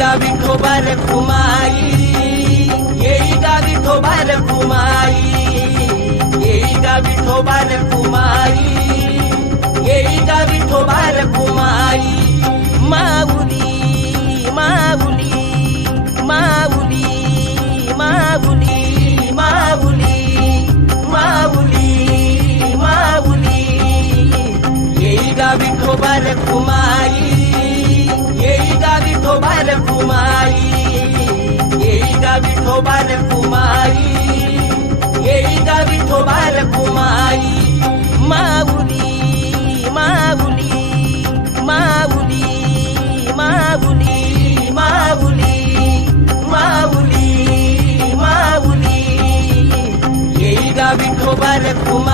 येईगा विठोबा रखुमाई येईगा विठोबा रखुमाई येईगा विठोबा रखुमाई येईगा विठोबा रखुमाई माऊली माऊली माऊली माऊली माऊली माऊली माऊली येईगा विठोबा रखुमाई विठोबार कुमारी येई गा विठोबार कुमारी येई गा विठोबार कुमारी माऊली माऊली माऊली माऊली माऊली माऊली माऊली येई गा विठोबार कुमारी